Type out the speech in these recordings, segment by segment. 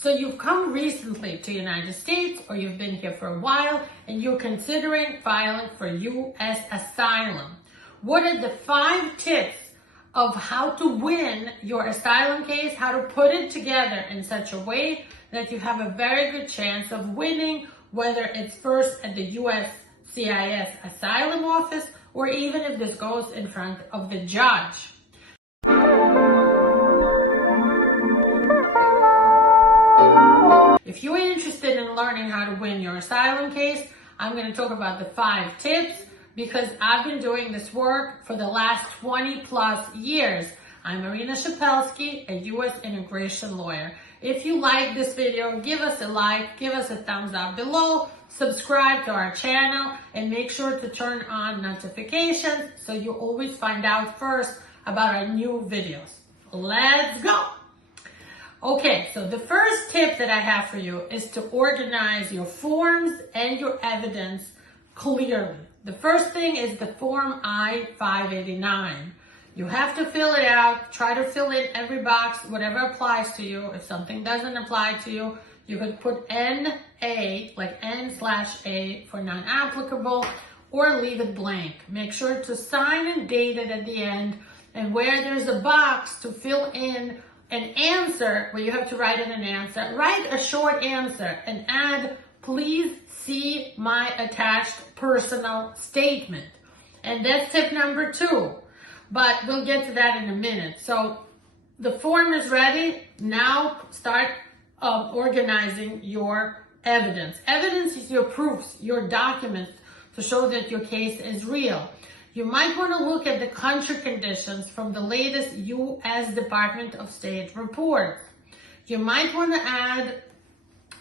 So you've come recently to the United States, or you've been here for a while, and you're considering filing for U.S. asylum. What are the 5 tips of how to win your asylum case, how to put it together in such a way that you have a very good chance of winning, whether it's first at the USCIS asylum office, or even if this goes in front of the judge. If you're interested in learning how to win your asylum case, I'm going to talk about the 5 tips because I've been doing this work for the last 20 plus years. I'm Marina Shepelsky, a U.S. immigration lawyer. If you like this video, give us a like, give us a thumbs up below, subscribe to our channel, and make sure to turn on notifications so you always find out first about our new videos. Let's go! Okay, so the first tip that I have for you is to organize your forms and your evidence clearly. The first thing is the Form I-589. You have to fill it out, try to fill in every box, whatever applies to you. If something doesn't apply to you, you could put N-A, like N/A for non-applicable, or leave it blank. Make sure to sign and date it at the end, and where there's a box to fill in an answer, where you have to write in an answer, write a short answer and add, please see my attached personal statement. And that's tip number 2, but we'll get to that in a minute. So the form is ready. Now start organizing your evidence. Evidence is your proofs, your documents to show that your case is real. You might want to look at the country conditions from the latest U.S. Department of State reports. You might want to add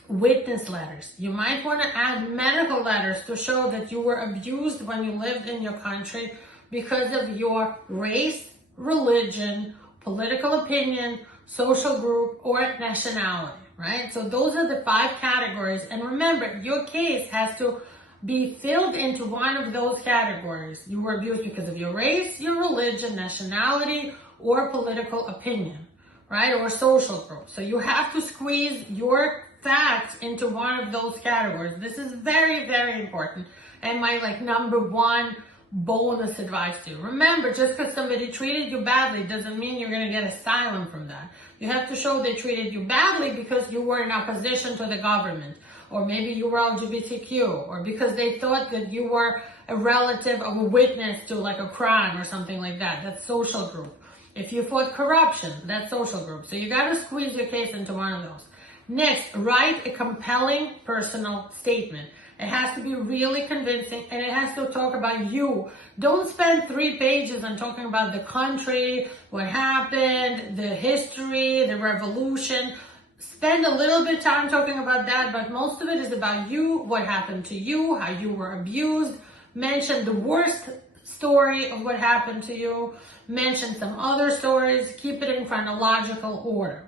witness letters. You might want to add medical letters to show that you were abused when you lived in your country because of your race, religion, political opinion, social group, or nationality, right? So those are the 5 categories. And remember, your case has to be filled into one of those categories. You were abused because of your race, your religion, nationality, or political opinion, right? Or social group. So you have to squeeze your facts into one of those categories. This is very, very important. And my number 1 bonus advice to you. Remember, just because somebody treated you badly doesn't mean you're going to get asylum from that. You have to show they treated you badly because you were in opposition to the government, or maybe you were LGBTQ, or because they thought that you were a relative of a witness to a crime or something like that. That's social group. If you fought corruption, that's social group. So you got to squeeze your case into one of those. Next, write a compelling personal statement. It has to be really convincing, and it has to talk about you. Don't spend 3 pages on talking about the country, what happened, the history, the revolution. Spend a little bit of time talking about that, but most of it is about you, what happened to you, how you were abused. Mention the worst story of what happened to you. Mention some other stories. Keep it in chronological order.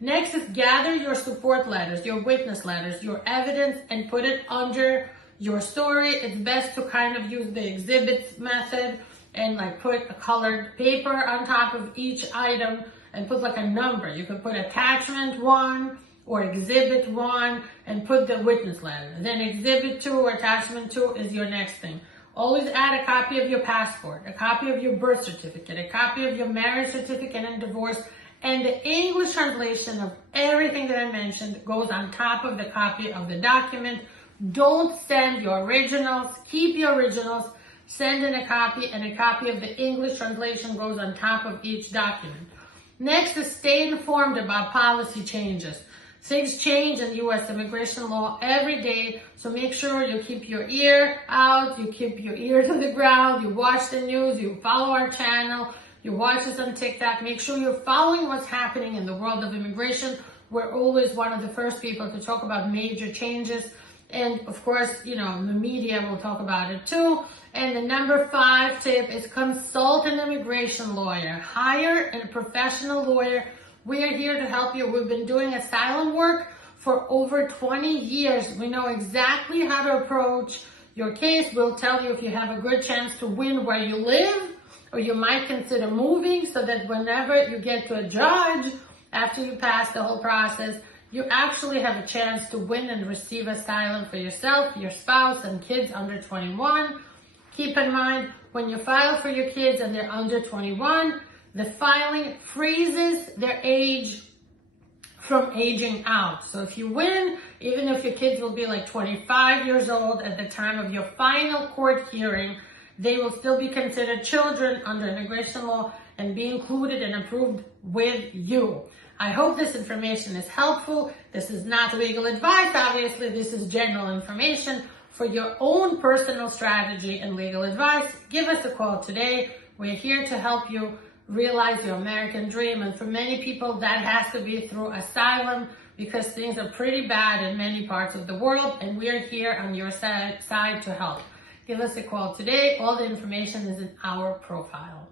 Next is gather your support letters, your witness letters, your evidence, and put it under your story. It's best to kind of use the exhibits method and put a colored paper on top of each item and put a number. You could put attachment 1 or exhibit 1 and put the witness letter. Then exhibit 2 or attachment 2 is your next thing. Always add a copy of your passport, a copy of your birth certificate, a copy of your marriage certificate and divorce, and the English translation of everything that I mentioned goes on top of the copy of the document. Don't send your originals. Keep your originals. Send in a copy, and a copy of the English translation goes on top of each document. Next is stay informed about policy changes. Things change in U.S. immigration law every day, so make sure you keep your ear out, you keep your ear to the ground, you watch the news, you follow our channel, you watch us on TikTok. Make sure you're following what's happening in the world of immigration. We're always one of the first people to talk about major changes. And of course, the media will talk about it too. And the number 5 tip is consult an immigration lawyer. Hire a professional lawyer. We are here to help you. We've been doing asylum work for over 20 years. We know exactly how to approach your case. We'll tell you if you have a good chance to win where you live, or you might consider moving so that whenever you get to a judge, after you pass the whole process, you actually have a chance to win and receive asylum for yourself, your spouse, and kids under 21. Keep in mind, when you file for your kids and they're under 21, the filing freezes their age from aging out. So if you win, even if your kids will be like 25 years old at the time of your final court hearing, they will still be considered children under immigration law and be included and approved with you. I hope this information is helpful. This is not legal advice, obviously. This is general information for your own personal strategy and legal advice. Give us a call today. We're here to help you realize your American dream. And for many people, that has to be through asylum, because things are pretty bad in many parts of the world, and we're here on your side to help. Give us a call today. All the information is in our profile.